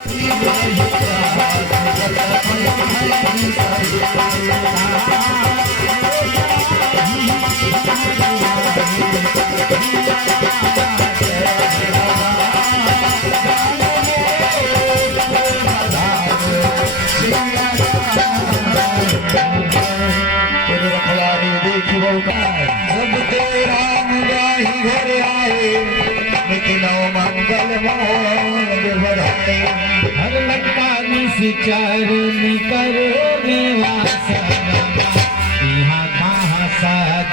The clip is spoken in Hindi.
जब तेरा मुगाही घर आए निकलो मंगल मोद बधाए हर लंका निश्चरुनि करो निवास यहाँ कहाँ साथ